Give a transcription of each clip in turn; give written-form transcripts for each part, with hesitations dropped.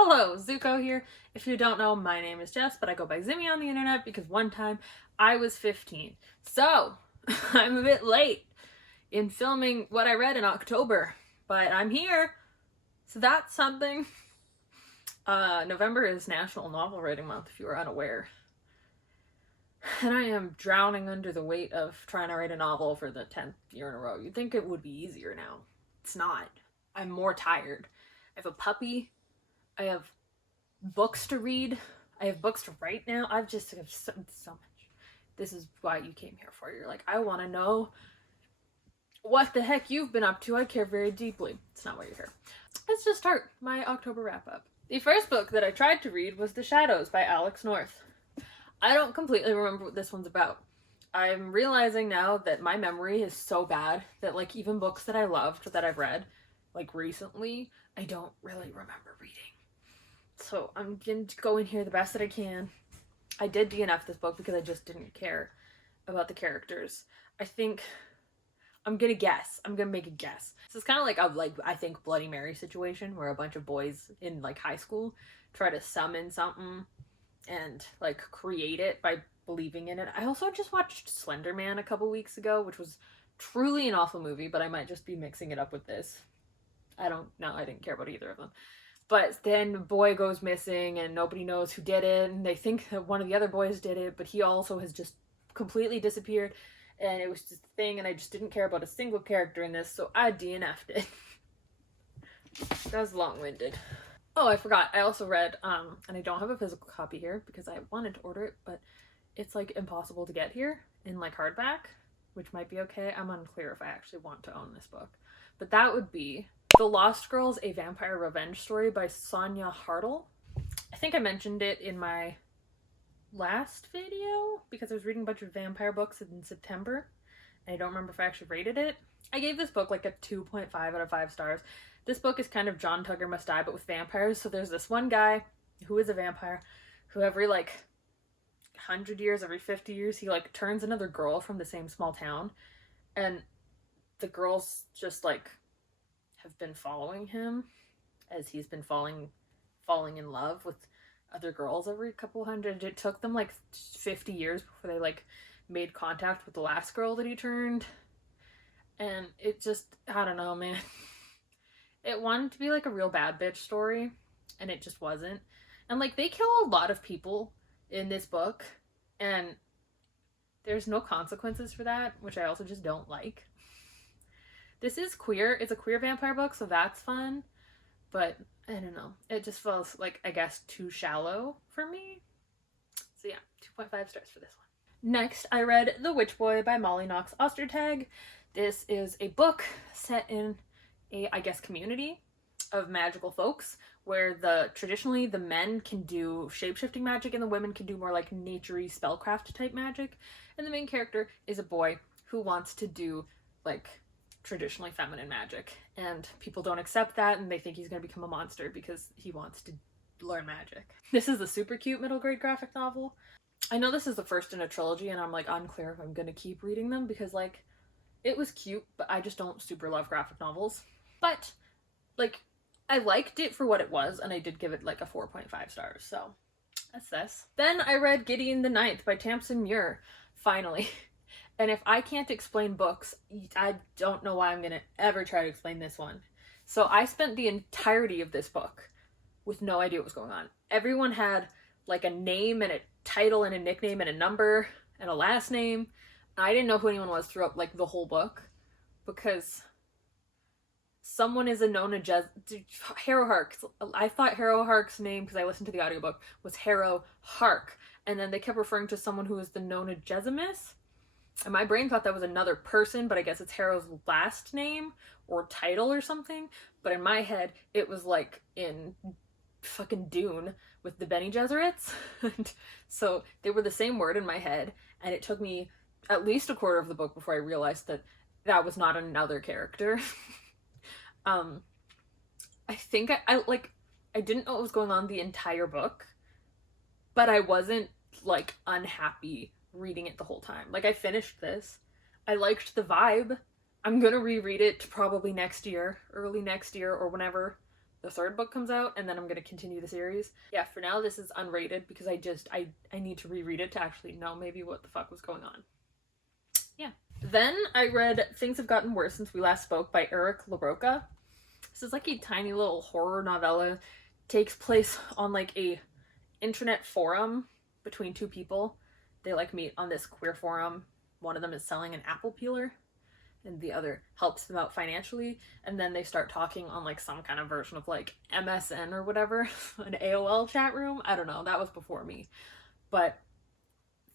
Hello, Zuko here. If you don't know, my name is Jess, but I go by Zimmy on the internet because one time I was 15. So, I'm a bit late in filming what I read in October, but I'm here. So that's something. November is National Novel Writing Month, if you are unaware. And I am drowning under the weight of trying to write a novel for the 10th year in a row. You'd think it would be easier now. It's not. I'm more tired. I have a puppy. I have books to read. I have books to write now. I've just have so much. This is why you came here for. You're like, I want to know what the heck you've been up to. I care very deeply. It's not why you're here. Let's just start my October wrap-up. The first book that I tried to read was The Shadows by Alex North. I don't completely remember what this one's about. I'm realizing now that my memory is so bad that, like, even books that I loved that I've read, like, recently, I don't really remember reading. So I'm going to go in here the best that I can. I did DNF this book because I just didn't care about the characters. I think I'm going to guess. I'm going to make a guess. So it's kind of like a, I think, Bloody Mary situation where a bunch of boys in, like, high school try to summon something and, like, create it by believing in it. I also just watched Slender Man a couple weeks ago, which was truly an awful movie, but I might just be mixing it up with this. I don't know. I didn't care about either of them. But then the boy goes missing and nobody knows who did it, and they think that one of the other boys did it, but he also has just completely disappeared, and it was just a thing, and I just didn't care about a single character in this, so I DNF'd it. That was long-winded. Oh, I forgot. I also read, and I don't have a physical copy here because I wanted to order it, but it's, like, impossible to get here in, like, hardback, which might be okay. I'm unclear if I actually want to own this book. But that would be The Lost Girls, A Vampire Revenge Story by Sonia Hartl. I think I mentioned it in my last video because I was reading a bunch of vampire books in September, and I don't remember if I actually rated it. I gave this book like a 2.5 out of 5 stars. This book is kind of John Tugger Must Die, but with vampires. So there's this one guy who is a vampire who every, like, 100 years, every 50 years, he, like, turns another girl from the same small town, and the girls just, like, have been following him as he's been falling in love with other girls every couple hundred. It took them, like, 50 years before they, like, made contact with the last girl that he turned. And it just, I don't know, man. It wanted to be, like, a real bad bitch story, and it just wasn't. And, like, they kill a lot of people in this book, and there's no consequences for that, which I also just don't like. This is queer. It's a queer vampire book, so that's fun. But, I don't know. It just feels like, I guess, too shallow for me. So yeah, 2.5 stars for this one. Next, I read The Witch Boy by Molly Ostertag. This is a book set in a, I guess, community of magical folks where traditionally the men can do shape-shifting magic and the women can do more, like, nature-y spellcraft type magic. And the main character is a boy who wants to do, like, traditionally feminine magic, and people don't accept that, and they think he's going to become a monster because he wants to learn magic. This is a super cute middle grade graphic novel. I know this is the first in a trilogy, and I'm, like, unclear if I'm going to keep reading them because, like, it was cute, but I just don't super love graphic novels. But, like, I liked it for what it was, and I did give it, like, a 4.5 stars, so that's this. Then I read Gideon the Ninth by Tamsyn Muir, finally. And if I can't explain books, I don't know why I'm going to ever try to explain this one. So I spent the entirety of this book with no idea what was going on. Everyone had, like, a name and a title and a nickname and a number and a last name. I didn't know who anyone was throughout, like, the whole book because someone is a Nona Harrow Hark. I thought Harrow Hark's name, because I listened to the audiobook, was Harrow Hark. And then they kept referring to someone who was the Nona Jesimis. And my brain thought that was another person, but I guess it's Harrow's last name or title or something. But in my head, it was like in fucking Dune with the Bene Gesserits. So they were the same word in my head. And it took me at least a quarter of the book before I realized that that was not another character. I think I didn't know what was going on the entire book, but I wasn't, like, unhappy reading it the whole time. Like, I finished this. I liked the vibe. I'm gonna reread it probably next year, early next year, or whenever the third book comes out, and then I'm going to continue the series. Yeah, for now this is unrated because I need to reread it to actually know maybe what the fuck was going on. Yeah. Then I read Things Have Gotten Worse Since We Last Spoke by Eric LaRocca. This is like a tiny little horror novella. Takes place on like a internet forum between two people. They like meet on this queer forum. One of them is selling an apple peeler and the other helps them out financially, and then they start talking on like some kind of version of like MSN or whatever, an AOL chat room. I don't know, that was before me. But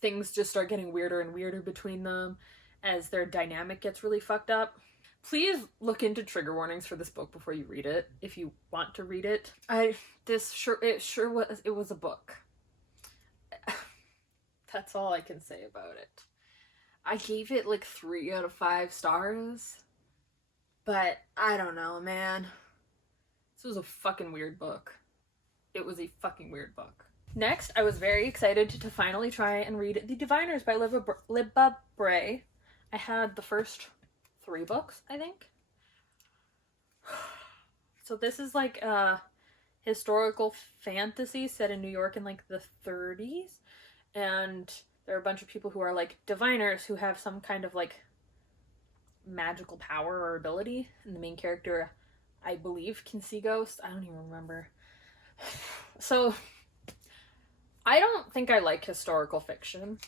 things just start getting weirder and weirder between them as their dynamic gets really fucked up. Please look into trigger warnings for this book before you read it, if you want to read it. It was a book. That's all I can say about it. I gave it like 3 out of 5 stars. But I don't know, man. This was a fucking weird book. It was a fucking weird book. Next, I was very excited to finally try and read The Diviners by Libby Bray. I had the first 3 books, I think. So this is like a historical fantasy set in New York in like the 30s. And there are a bunch of people who are like diviners who have some kind of like magical power or ability. And the main character, I believe, can see ghosts. I don't even remember. So I don't think I like historical fiction,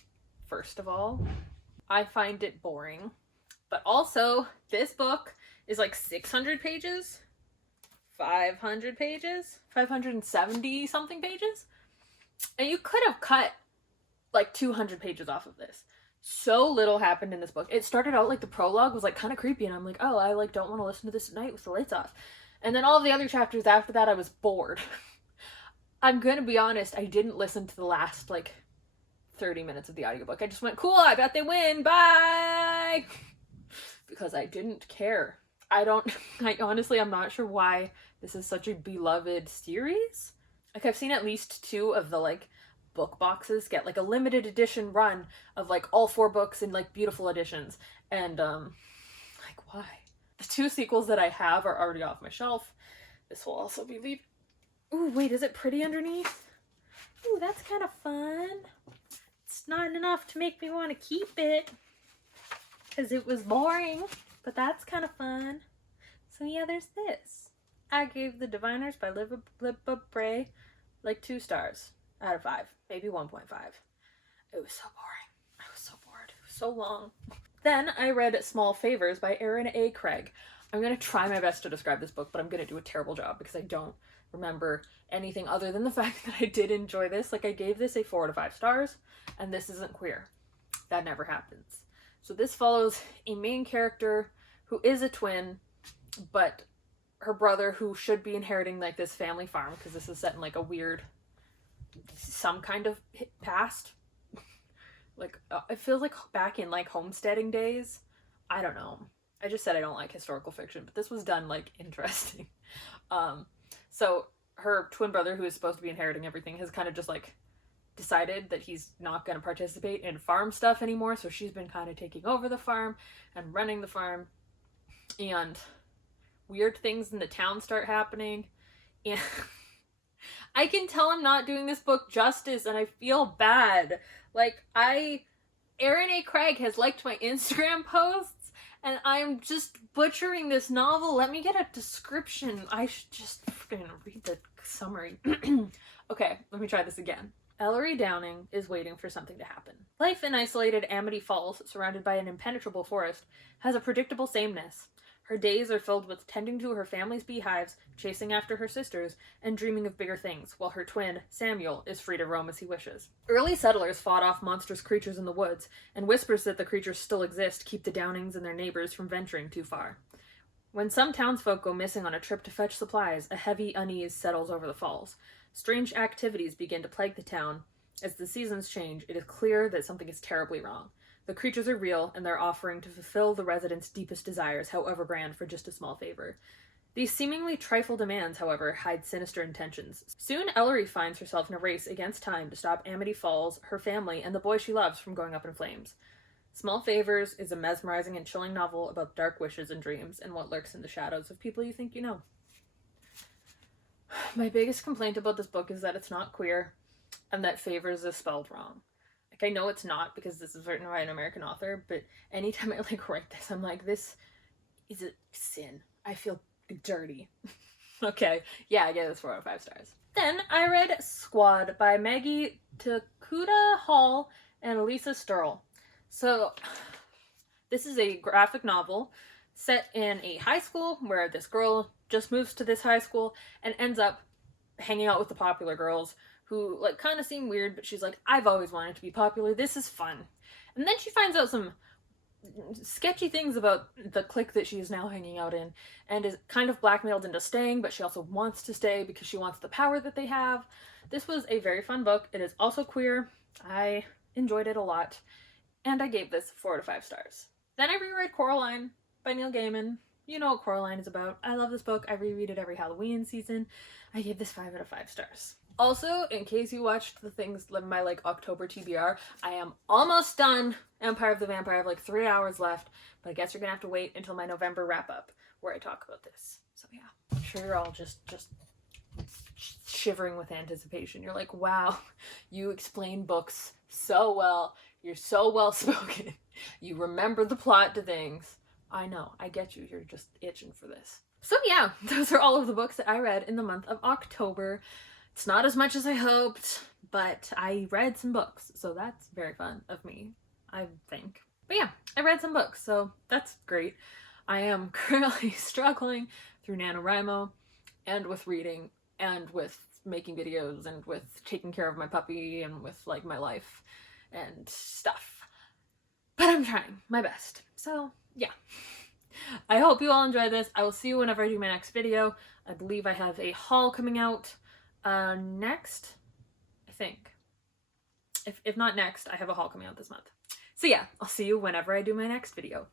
first of all. I find it boring. But also, this book is like 600 pages, 500 pages, 570 something pages. And you could have cut like 200 pages off of this. So little happened in this book. It started out like the prologue was like kind of creepy, and I'm like, oh, I like don't want to listen to this at night with the lights off. And then all of the other chapters after that, I was bored. I'm gonna be honest, I didn't listen to the last like 30 minutes of the audiobook. I just went, cool, I bet they win, bye! Because I didn't care. Honestly, I'm not sure why this is such a beloved series. Like, I've seen at least 2 of the like book boxes get like a limited edition run of like all 4 books in like beautiful editions, and like, why? The 2 sequels that I have are already off my shelf. This will also be leaving. Ooh, wait, is it pretty underneath? Ooh, that's kind of fun. It's not enough to make me want to keep it because it was boring, but that's kind of fun. So yeah, there's this. I gave The Diviners by Libby Bray like 2 stars out of 5, maybe 1.5. It was so boring. I was so bored. It was so long. Then I read Small Favors by Erin A. Craig. I'm going to try my best to describe this book, but I'm going to do a terrible job because I don't remember anything other than the fact that I did enjoy this. Like, I gave this a 4 out of 5 stars, and this isn't queer. That never happens. So this follows a main character who is a twin, but her brother, who should be inheriting like this family farm, because this is set in like a weird, some kind of past. Like, it feels like back in like homesteading days. I don't know. I just said I don't like historical fiction, but this was done like interesting. So her twin brother, who is supposed to be inheriting everything, has kind of just like decided that he's not going to participate in farm stuff anymore. So she's been kind of taking over the farm and running the farm, and weird things in the town start happening. And I can tell I'm not doing this book justice, and I feel bad. Like, Erin A. Craig has liked my Instagram posts, and I'm just butchering this novel. Let me get a description. I should just freaking read the summary. Okay, let me try this again. Ellery Downing is waiting for something to happen. Life in isolated Amity Falls, surrounded by an impenetrable forest, has a predictable sameness. Her days are filled with tending to her family's beehives, chasing after her sisters, and dreaming of bigger things, while her twin, Samuel, is free to roam as he wishes. Early settlers fought off monstrous creatures in the woods, and whispers that the creatures still exist keep the Downings and their neighbors from venturing too far. When some townsfolk go missing on a trip to fetch supplies, a heavy unease settles over the falls. Strange activities begin to plague the town. As the seasons change, it is clear that something is terribly wrong. The creatures are real, and they're offering to fulfill the residents' deepest desires, however grand, for just a small favor. These seemingly trifle demands, however, hide sinister intentions. Soon, Ellery finds herself in a race against time to stop Amity Falls, her family, and the boy she loves from going up in flames. Small Favors is a mesmerizing and chilling novel about dark wishes and dreams, and what lurks in the shadows of people you think you know. My biggest complaint about this book is that it's not queer and that favors is spelled wrong. Like, I know it's not because this is written by an American author, but anytime I like write this, I'm like, this is a sin. I feel dirty. Okay, yeah, I gave this 4 out of 5 stars. Then I read Squad by Maggie Toduka-Hall and Elisa Sterle. So this is a graphic novel set in a high school where this girl just moves to this high school and ends up hanging out with the popular girls who like kind of seem weird, but she's like, I've always wanted to be popular. This is fun. And then she finds out some sketchy things about the clique that she is now hanging out in and is kind of blackmailed into staying, but she also wants to stay because she wants the power that they have. This was a very fun book. It is also queer. I enjoyed it a lot, and I gave this 4 out of 5 stars. Then I reread Coraline by Neil Gaiman. You know what Coraline is about. I love this book. I reread it every Halloween season. I gave this 5 out of 5 stars. Also, in case you watched the things, my like October TBR, I am almost done Empire of the Vampire. I have like 3 hours left, but I guess you're gonna have to wait until my November wrap up where I talk about this. So yeah, I'm sure you're all just shivering with anticipation. You're like, wow, you explain books so well. You're so well spoken. You remember the plot to things. I know, I get you. You're just itching for this. So yeah, those are all of the books that I read in the month of October. It's not as much as I hoped, but I read some books, so that's very fun of me, I think. But yeah, I read some books, so that's great. I am currently struggling through NaNoWriMo, and with reading, and with making videos, and with taking care of my puppy, and with like my life and stuff. But I'm trying my best. So yeah. I hope you all enjoyed this. I will see you whenever I do my next video. I believe I have a haul coming out next, I think. If not next, I have a haul coming out this month. So yeah, I'll see you whenever I do my next video.